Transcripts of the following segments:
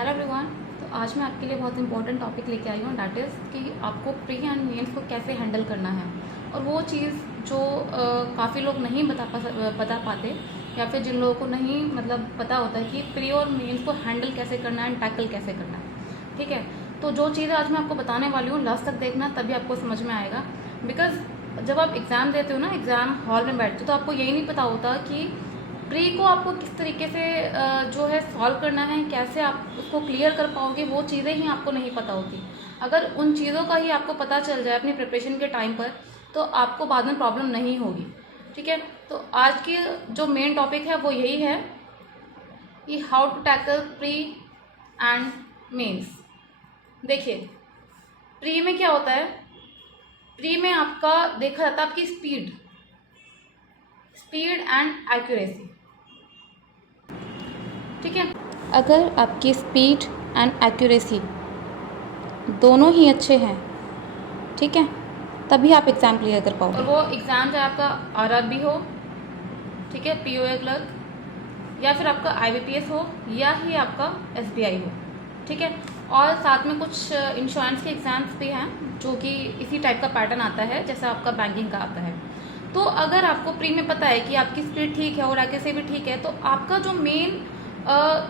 Hello everyone. तो आज मैं आपके लिए बहुत इंपॉर्टेंट टॉपिक लेके आई हूँ, दैट इज़ कि आपको प्री एंड मेंस को कैसे हैंडल करना है। और वो चीज़ जो काफ़ी लोग नहीं बता पाते, या फिर जिन लोगों को नहीं पता होता है कि प्री और मेंस को हैंडल कैसे करना है एंड टैकल कैसे करना है। ठीक है, तो जो चीज़ें आज मैं आपको बताने वाली हूँ लास्ट तक देखना, तभी आपको समझ में आएगा। बिकॉज जब आप एग्ज़ाम देते हो ना, एग्ज़ाम हॉल में बैठते हो, तो आपको यही नहीं पता होता कि प्री को आपको किस तरीके से जो है सॉल्व करना है, कैसे आप उसको क्लियर कर पाओगे, वो चीज़ें ही आपको नहीं पता होती। अगर उन चीज़ों का ही आपको पता चल जाए अपनी प्रिपरेशन के टाइम पर, तो आपको बाद में प्रॉब्लम नहीं होगी। ठीक है, तो आज की जो मेन टॉपिक है वो यही है कि how to tackle pre and mains. देखिए, प्री में क्या होता है, प्री में आपका देखा जाता है आपकी स्पीड एंड एक्यूरेसी। ठीक है, अगर आपकी स्पीड एंड एक्यूरेसी दोनों ही अच्छे हैं, ठीक है, तभी आप एग्ज़ाम क्लियर कर पाओगे। और वो एग्ज़ाम चाहे आपका आरआरबी हो, ठीक है, पीओए क्लर्क, या फिर आपका आईबीपीएस हो, या ही आपका एसबीआई हो। ठीक है, और साथ में कुछ इंश्योरेंस के एग्ज़ाम्स भी हैं जो कि इसी टाइप का पैटर्न आता है जैसा आपका बैंकिंग का आता है। तो अगर आपको प्री में पता है कि आपकी स्पीड ठीक है और एक्यूरेसी भी ठीक है, तो आपका जो मेन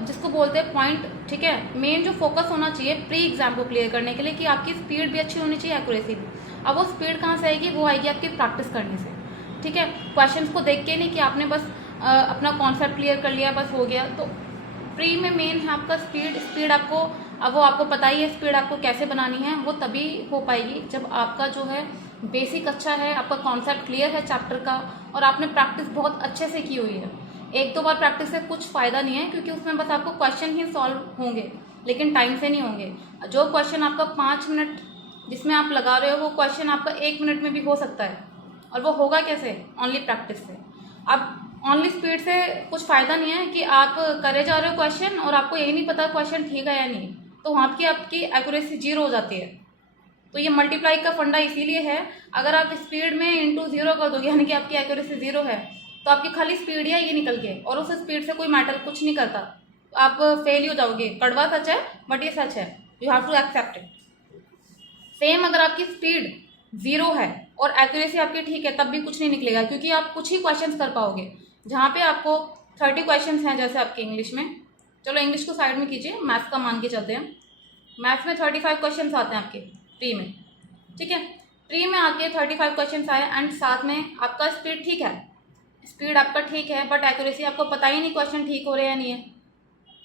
जिसको बोलते हैं पॉइंट, ठीक है, मेन जो फोकस होना चाहिए प्री एग्जाम को क्लियर करने के लिए, कि आपकी स्पीड भी अच्छी होनी चाहिए, एक्यूरेसी भी। अब वो स्पीड कहाँ से आएगी, वो आएगी आपकी प्रैक्टिस करने से। ठीक है, क्वेश्चंस को देख के नहीं कि आपने बस अपना कॉन्सेप्ट क्लियर कर लिया बस हो गया। तो प्री में मेन है आपका स्पीड आपको, अब वो आपको पता ही है स्पीड आपको कैसे बनानी है। वो तभी हो पाएगी जब आपका जो है बेसिक अच्छा है, आपका कॉन्सेप्ट क्लियर है चैप्टर का, और आपने प्रैक्टिस बहुत अच्छे से की हुई है। एक दो बार प्रैक्टिस से कुछ फ़ायदा नहीं है, क्योंकि उसमें बस आपको क्वेश्चन ही सॉल्व होंगे, लेकिन टाइम से नहीं होंगे। जो क्वेश्चन आपका 5 मिनट जिसमें आप लगा रहे हो, वो क्वेश्चन आपका 1 मिनट में भी हो सकता है। और वो होगा कैसे, ओनली प्रैक्टिस से। अब ओनली स्पीड से कुछ फ़ायदा नहीं है कि आप करे जा रहे हो क्वेश्चन और आपको यही नहीं पता क्वेश्चन ठीक है या नहीं, तो वहाँ की आपकी एक्यूरेसी 0 हो जाती है। तो ये मल्टीप्लाई का फंडा इसीलिए है, अगर आप स्पीड में इंटू 0 कर दोगे, यानी कि आपकी एक्यूरेसी 0 है, तो आपकी खाली स्पीड ही आएगी निकल के, और उस स्पीड से कोई मैटर कुछ नहीं करता। आप फेल ही हो जाओगे। कड़वा सच है, बट ये सच है, you have to accept it. Same अगर आपकी स्पीड 0 है और एक्यूरेसी आपकी ठीक है, तब भी कुछ नहीं निकलेगा, क्योंकि आप कुछ ही क्वेश्चंस कर पाओगे। जहाँ पे आपको 30 क्वेश्चंस हैं, जैसे आपके इंग्लिश में, चलो इंग्लिश को साइड में कीजिए, मैथ्स का मान के चलते हैं। मैथ्स में 35 क्वेश्चंस आते हैं आपके प्री में। ठीक है, प्री में आके 35 क्वेश्चंस आए, एंड साथ में आपका स्पीड ठीक है, स्पीड आपका ठीक है, बट एक्यूरेसी आपको पता ही नहीं क्वेश्चन ठीक हो रहे हैं या नहीं है।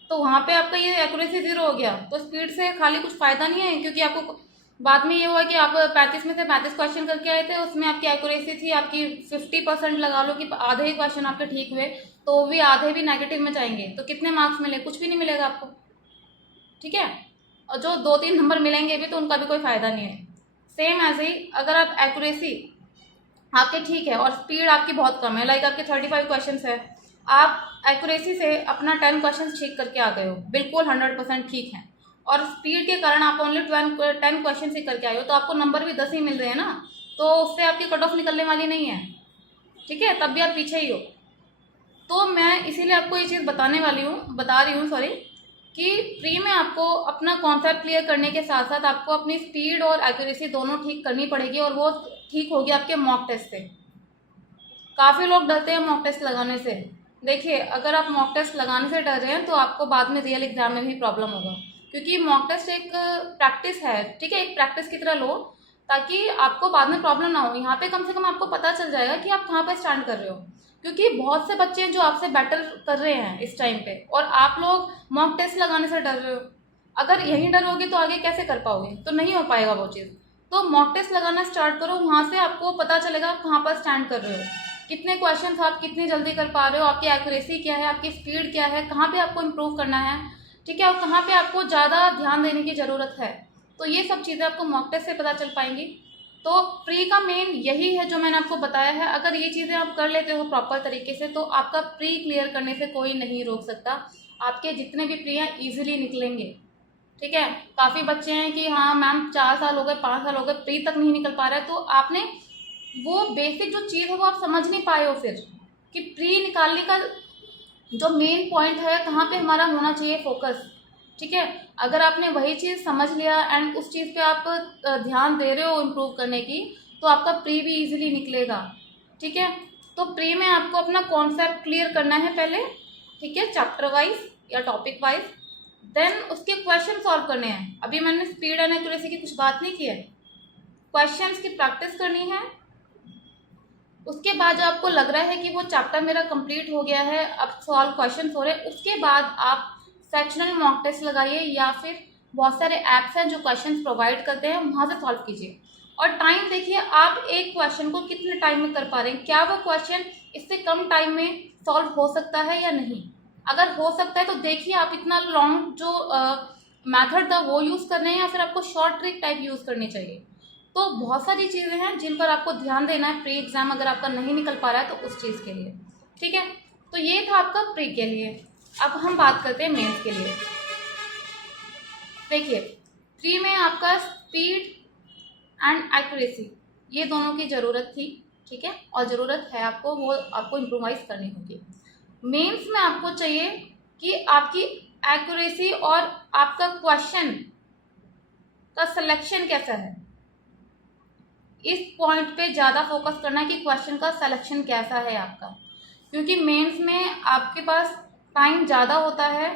तो वहाँ पे आपका ये एक्यूरेसी 0 हो गया। तो स्पीड से खाली कुछ फ़ायदा नहीं है, क्योंकि आपको बाद में ये हुआ कि आप 35 में से 35 क्वेश्चन करके आए थे, उसमें आपकी एक्यूरेसी थी आपकी 50% लगा लो कि आधे ही क्वेश्चन आपके ठीक हुए, तो भी आधे भी नेगेटिव में जाएंगे, तो कितने मार्क्स मिले, कुछ भी नहीं मिलेगा आपको। ठीक है, और जो 2-3 नंबर मिलेंगे भी, तो उनका भी कोई फ़ायदा नहीं है। सेम ऐसे ही अगर आप एक्यूरेसी आपके ठीक है और स्पीड आपकी बहुत कम है, लाइक आपके 35 क्वेश्चंस है, आप एक्यूरेसी से अपना 10 क्वेश्चंस ठीक करके आ गए हो, बिल्कुल 100% ठीक है, और स्पीड के कारण आप ओनली 10 क्वेश्चन ही करके आए हो, तो आपको नंबर भी 10 ही मिल रहे हैं ना, तो उससे आपकी कट ऑफ निकलने वाली नहीं है। ठीक है, तब भी आप पीछे ही हो। तो मैं इसीलिए आपको ये चीज़ बता रही हूँ सॉरी, कि प्री में आपको अपना कॉन्सेप्ट क्लियर करने के साथ साथ आपको अपनी स्पीड और एक्यूरेसी दोनों ठीक करनी पड़ेगी, और वो ठीक होगी आपके मॉक टेस्ट से। काफ़ी लोग डरते हैं मॉक टेस्ट लगाने से। देखिए, अगर आप मॉक टेस्ट लगाने से डर रहे हैं, तो आपको बाद में रियल एग्जाम में भी प्रॉब्लम होगा, क्योंकि मॉक टेस्ट एक प्रैक्टिस है। ठीक है, एक प्रैक्टिस की तरह लो, ताकि आपको बाद में प्रॉब्लम ना हो। यहाँ पे कम से कम आपको पता चल जाएगा कि आप कहाँ पर स्टैंड कर रहे हो, क्योंकि बहुत से बच्चे हैं जो आपसे बैटल कर रहे हैं इस टाइम पे, और आप लोग मॉक टेस्ट लगाने से डर रहे हो। अगर यही डर होगी तो आगे कैसे कर पाओगे, तो नहीं हो पाएगा वो चीज़। तो मॉक टेस्ट लगाना स्टार्ट करो, वहाँ से आपको पता चलेगा आप कहाँ पर स्टैंड कर रहे हो, कितने क्वेश्चंस आप कितनी जल्दी कर पा रहे हो, आपकी एक्यूरेसी क्या है, आपकी स्पीड क्या है, कहाँ पे आपको इम्प्रूव करना है। ठीक है, और कहाँ पे आपको ज़्यादा ध्यान देने की ज़रूरत है। तो ये सब चीज़ें आपको मॉक टेस्ट से पता चल पाएंगी। तो प्री का मेन यही है जो मैंने आपको बताया है। अगर ये चीज़ें आप कर लेते हो प्रॉपर तरीके से, तो आपका प्री क्लियर करने से कोई नहीं रोक सकता। आपके जितने भी प्री हैं ईजिली निकलेंगे। ठीक है, काफ़ी बच्चे हैं कि हाँ मैम 4 साल हो गए, 5 साल हो गए, प्री तक नहीं निकल पा रहा है, तो आपने वो बेसिक जो चीज़ है वो आप समझ नहीं पाए हो फिर, कि प्री निकालने का जो मेन पॉइंट है, कहाँ पे हमारा होना चाहिए फोकस, ठीक है। अगर आपने वही चीज़ समझ लिया एंड उस चीज़ पे आप ध्यान दे रहे हो इम्प्रूव करने की, तो आपका प्री भी इजीली निकलेगा। ठीक है, तो प्री में आपको अपना कॉन्सेप्ट क्लियर करना है पहले, ठीक है, चैप्टर वाइज या टॉपिक वाइज, देन उसके क्वेश्चन सॉल्व करने हैं। अभी मैंने स्पीड एंड एक्यूरेसी की कुछ बात नहीं की है, क्वेश्चंस की प्रैक्टिस करनी है। उसके बाद जो आपको लग रहा है कि वो चैप्टर मेरा कंप्लीट हो गया है, अब सॉल्व क्वेश्चन हो रहे हैं, उसके बाद आप सेक्शनल मॉक टेस्ट लगाइए या फिर बहुत सारे ऐप्स हैं जो क्वेश्चंस प्रोवाइड करते हैं, वहाँ से सॉल्व कीजिए। और टाइम देखिए, आप एक क्वेश्चन को कितने टाइम में कर पा रहे हैं, क्या वो क्वेश्चन इससे कम टाइम में सॉल्व हो सकता है या नहीं। अगर हो सकता है तो देखिए आप इतना लॉन्ग जो मैथड था वो यूज़ कर रहे हैं या फिर आपको शॉर्ट ट्रिक टाइप यूज़ करनी चाहिए। तो बहुत सारी चीज़ें हैं जिन पर आपको ध्यान देना है प्री एग्ज़ाम अगर आपका नहीं निकल पा रहा है तो उस चीज़ के लिए। ठीक है, तो ये था आपका प्री के लिए। अब हम बात करते हैं मेंस के लिए। देखिए, प्री में आपका स्पीड एंड एक्यूरेसी ये दोनों की ज़रूरत थी, ठीक है, और ज़रूरत है आपको, वो आपको इम्प्रोवाइज़ करनी होगी। मेंस में आपको चाहिए कि आपकी एक्यूरेसी और आपका क्वेश्चन का सिलेक्शन कैसा है, इस पॉइंट पे ज़्यादा फोकस करना है कि क्वेश्चन का सिलेक्शन कैसा है आपका, क्योंकि मेंस में आपके पास टाइम ज़्यादा होता है,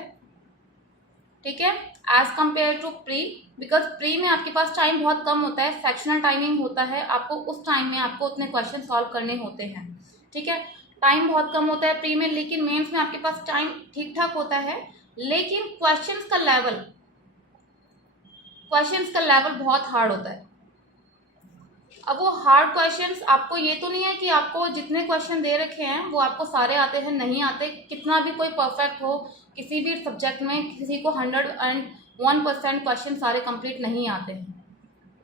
ठीक है, as compare to pre. Because pre में आपके पास टाइम बहुत कम होता है, सेक्शनल टाइमिंग होता है, आपको उस टाइम में आपको उतने क्वेश्चन सॉल्व करने होते हैं। ठीक है, टाइम बहुत कम होता है प्री में, लेकिन मेंस में आपके पास टाइम ठीक ठाक होता है, लेकिन क्वेश्चंस का लेवल बहुत हार्ड होता है। अब वो हार्ड क्वेश्चंस, आपको ये तो नहीं है कि आपको जितने क्वेश्चन दे रखे हैं वो आपको सारे आते हैं, नहीं आते। कितना भी कोई परफेक्ट हो किसी भी सब्जेक्ट में, किसी को 101% क्वेश्चन सारे कंप्लीट नहीं आते हैं।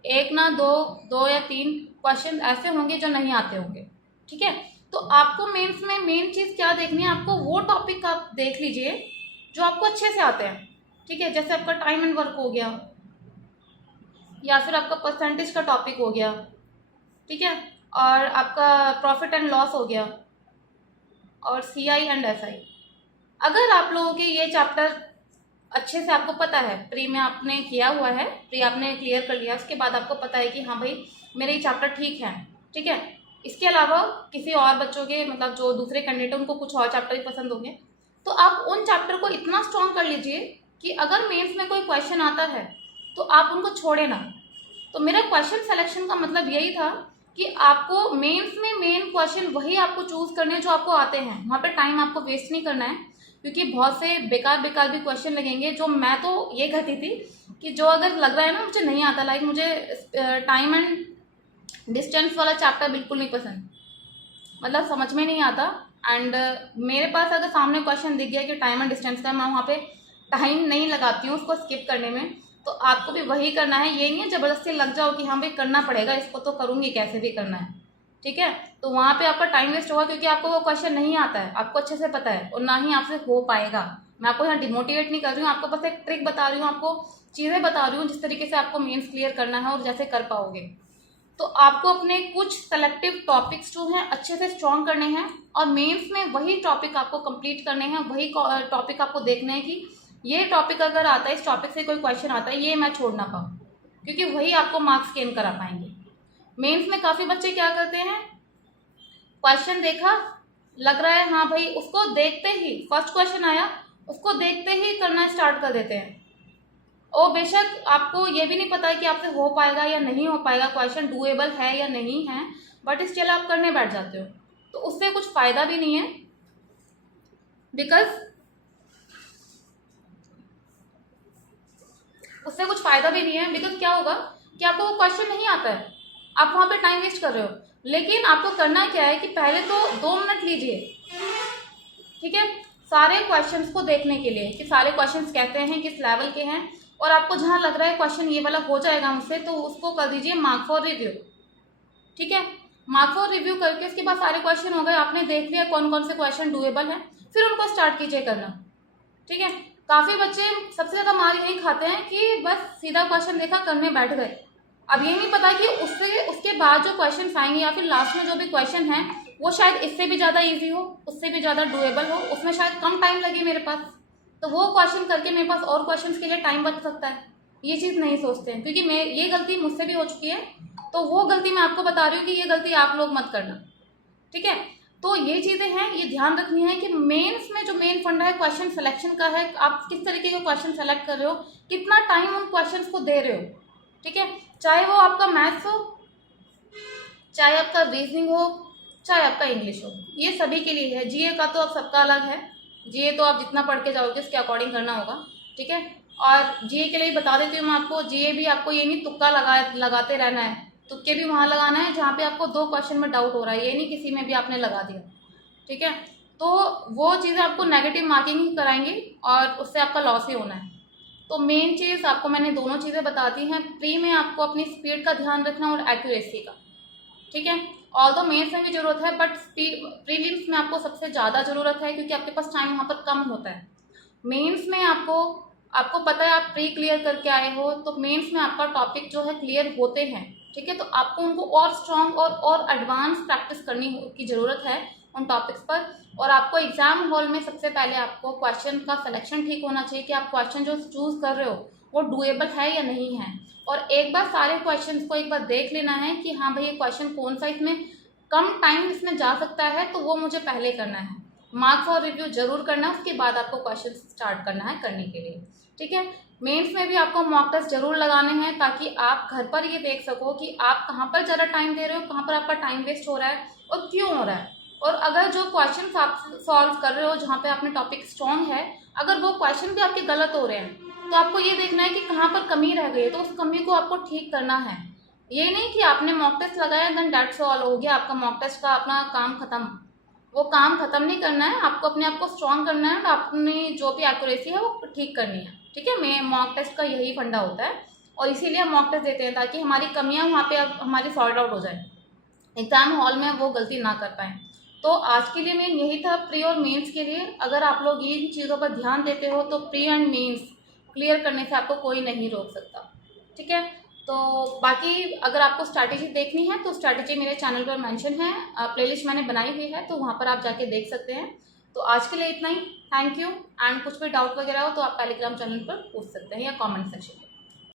एक ना दो या तीन क्वेश्चन ऐसे होंगे जो नहीं आते होंगे। ठीक है, तो आपको मेंस में मेन चीज़ क्या देखनी है, आपको वो टॉपिक आप देख लीजिए जो आपको अच्छे से आते हैं। ठीक है, जैसे आपका टाइम एंड वर्क हो गया, या फिर आपका परसेंटेज का टॉपिक हो गया, ठीक है, और आपका प्रॉफिट एंड लॉस हो गया, और CI एंड SI। अगर आप लोगों के ये चैप्टर अच्छे से आपको पता है, प्री में आपने किया हुआ है, प्री आपने क्लियर कर लिया, उसके बाद आपको पता है कि हाँ भाई मेरे ये चैप्टर ठीक है, ठीक है, इसके अलावा किसी और बच्चों के, मतलब जो दूसरे कैंडिडेट उनको कुछ और चैप्टर भी पसंद होंगे, तो आप उन चैप्टर को इतना स्ट्रॉन्ग कर लीजिए कि अगर मेंस में कोई क्वेश्चन आता है तो आप उनको छोड़े ना। तो मेरा क्वेश्चन सिलेक्शन का मतलब यही था कि आपको मेंस में मेन क्वेश्चन वही आपको चूज करने हैं जो आपको आते हैं, वहाँ पे टाइम आपको वेस्ट नहीं करना है, क्योंकि बहुत से बेकार भी क्वेश्चन लगेंगे। जो मैं तो ये कहती थी कि जो अगर लग रहा है ना मुझे नहीं आता, लाइक मुझे टाइम एंड डिस्टेंस वाला चैप्टर बिल्कुल नहीं पसंद, मतलब समझ में नहीं आता, एंड मेरे पास अगर सामने क्वेश्चन दिख गया कि टाइम एंड डिस्टेंस का, मैं वहाँ पे टाइम नहीं लगाती हूँ उसको स्किप करने में। तो आपको भी वही करना है, ये नहीं है ज़बरदस्ती लग जाओ कि हाँ भाई करना पड़ेगा, इसको तो करूँगी कैसे भी करना है। ठीक है, तो वहाँ पे आपका टाइम वेस्ट होगा, क्योंकि आपको वो क्वेश्चन नहीं आता है, आपको अच्छे से पता है, और ना ही आपसे हो पाएगा। मैं आपको यहाँ डिमोटिवेट नहीं कर रही हूँ, आपको बस एक ट्रिक बता रही हूँ, आपको चीज़ें बता रही हूँ जिस तरीके से आपको मेंस क्लियर करना है और जैसे कर पाओगे। तो आपको अपने कुछ सेलेक्टिव टॉपिक्स जो हैं अच्छे से स्ट्रॉन्ग करने हैं, और मेंस में वही टॉपिक आपको कंप्लीट करने हैं, वही टॉपिक आपको देखना है कि ये टॉपिक अगर आता है, इस टॉपिक से कोई क्वेश्चन आता है, ये मैं छोड़ ना पाऊँ, क्योंकि वही आपको मार्क्स गेन करा पाएंगे। मेंस में काफ़ी बच्चे क्या करते हैं, क्वेश्चन देखा, लग रहा है हाँ भाई, उसको देखते ही, फर्स्ट क्वेश्चन आया उसको देखते ही करना स्टार्ट कर देते हैं। और बेशक आपको ये भी नहीं पता है कि आपसे हो पाएगा या नहीं हो पाएगा, क्वेश्चन डूएबल है या नहीं है, बट स्टिल आप करने बैठ जाते हो, तो उससे कुछ फ़ायदा भी नहीं है। बिकॉज उससे कुछ फ़ायदा भी नहीं है, बिकॉज क्या होगा कि आपको वो क्वेश्चन नहीं आता है, आप वहाँ पे टाइम वेस्ट कर रहे हो। लेकिन आपको करना क्या है कि पहले तो 2 मिनट लीजिए, ठीक है, सारे क्वेश्चंस को देखने के लिए कि सारे क्वेश्चंस कैसे हैं, किस लेवल के हैं, और आपको जहाँ लग रहा है क्वेश्चन ये वाला हो जाएगा मुझसे, तो उसको कर दीजिए मार्क फॉर रिव्यू। ठीक है, मार्क फॉर रिव्यू करके उसके बाद सारे क्वेश्चन हो गए, आपने देख लिया कौन कौन से क्वेश्चन डूएबल हैं, फिर उनको स्टार्ट कीजिए करना। ठीक है, काफ़ी बच्चे सबसे ज़्यादा मार यही खाते हैं कि बस सीधा क्वेश्चन देखा, करने बैठ गए। अब ये नहीं पता कि उसके बाद जो क्वेश्चन आएंगे या फिर लास्ट में जो भी क्वेश्चन है वो शायद इससे भी ज़्यादा इजी हो, उससे भी ज़्यादा डूएबल हो, उसमें शायद कम टाइम लगे मेरे पास, तो वो क्वेश्चन करके मेरे पास और क्वेश्चंस के लिए टाइम बच सकता है। ये चीज़ नहीं सोचते हैं, क्योंकि मैं ये गलती मुझसे भी हो चुकी है, तो वो गलती मैं आपको बता रही हूँ कि ये गलती आप लोग मत करना, ठीक है। तो ये चीज़ें हैं, ये ध्यान रखनी है कि मेंस में जो मेन फंडा है क्वेश्चन सिलेक्शन का है, आप किस तरीके के क्वेश्चन सेलेक्ट कर रहे हो, कितना टाइम उन क्वेश्चंस को दे रहे हो, ठीक है। चाहे वो आपका मैथ्स हो, चाहे आपका रीजनिंग हो, चाहे आपका इंग्लिश हो, ये सभी के लिए है। जीए का तो अब सबका अलग है, जीए तो आप जितना पढ़ के जाओगे उसके अकॉर्डिंग करना होगा, ठीक है। और जीए के लिए बता देती हूँ मैं आपको, जीए भी आपको ये नहीं तुक्का लगाते रहना है, तुक्के भी वहाँ लगाना है जहाँ पे आपको 2 क्वेश्चन में डाउट हो रहा है, ये नहीं किसी में भी आपने लगा दिया, ठीक है। तो वो चीज़ें आपको नेगेटिव मार्किंग ही कराएंगी और उससे आपका लॉस ही होना है। तो मेन चीज़ आपको मैंने दोनों चीज़ें बता दी हैं। प्री में आपको अपनी स्पीड का ध्यान रखना और एक्यूरेसी का, ठीक है। ऑल्दो मेंस में भी जरूरत है, बट प्रीलिम्स में आपको सबसे ज़्यादा ज़रूरत है, क्योंकि आपके पास टाइम वहाँ पर कम होता है। मेंस में आपको पता है, आप प्री क्लियर करके आए हो, तो मेंस में आपका टॉपिक जो है क्लियर होते हैं, ठीक है। तो आपको उनको और स्ट्रॉन्ग और एडवांस प्रैक्टिस करनी की ज़रूरत है उन टॉपिक्स पर। और आपको एग्जाम हॉल में सबसे पहले आपको क्वेश्चन का सिलेक्शन ठीक होना चाहिए कि आप क्वेश्चन जो चूज कर रहे हो वो डुएबल है या नहीं है। और एक बार सारे क्वेश्चंस को एक बार देख लेना है कि हाँ भाई ये क्वेश्चन कौन सा इसमें कम टाइम इसमें जा सकता है, तो वो मुझे पहले करना है। मार्क्स और रिव्यू जरूर करना, उसके बाद आपको क्वेश्चन स्टार्ट करना है करने के लिए, ठीक है। मेंस में भी आपको मॉक टेस्ट जरूर लगाने हैं, ताकि आप घर पर ये देख सको कि आप कहाँ पर ज़्यादा टाइम दे रहे हो, कहाँ पर आपका टाइम वेस्ट हो रहा है और क्यों हो रहा है। और अगर जो क्वेश्चन आप सॉल्व कर रहे हो जहाँ पे आपने टॉपिक स्ट्रॉन्ग है, अगर वो क्वेश्चन भी आपके गलत हो रहे हैं, तो आपको ये देखना है कि कहाँ पर कमी रह गई है, तो उस कमी को आपको ठीक करना है। ये नहीं कि आपने मॉक टेस्ट लगाया देन दैट्स ऑल, हो गया आपका मॉक टेस्ट का अपना काम खत्म। वो काम खत्म नहीं करना है, आपको अपने आप को स्ट्रॉन्ग करना है और अपनी जो भी एक्यूरेसी है वो ठीक करनी है, ठीक है। मैं मॉक टेस्ट का यही फंडा होता है, और इसीलिए हम मॉक टेस्ट देते हैं, ताकि हमारी कमियां वहाँ पे अब हमारी सॉल्व आउट हो जाए, एग्जाम हॉल में वो गलती ना कर पाए। तो आज के लिए मेन यही था प्री और मेंस के लिए। अगर आप लोग इन चीज़ों पर ध्यान देते हो तो प्री एंड मेंस क्लियर करने से आपको कोई नहीं रोक सकता, ठीक है। तो बाकी अगर आपको स्ट्रैटेजी देखनी है तो स्ट्रैटेजी मेरे चैनल पर मेंशन है, प्लेलिस्ट मैंने बनाई हुई है, तो वहाँ पर आप जाके देख सकते हैं। तो आज के लिए इतना ही, थैंक यू। एंड कुछ भी डाउट वगैरह हो तो आप टेलीग्राम चैनल पर पूछ सकते हैं या कमेंट सेक्शन में।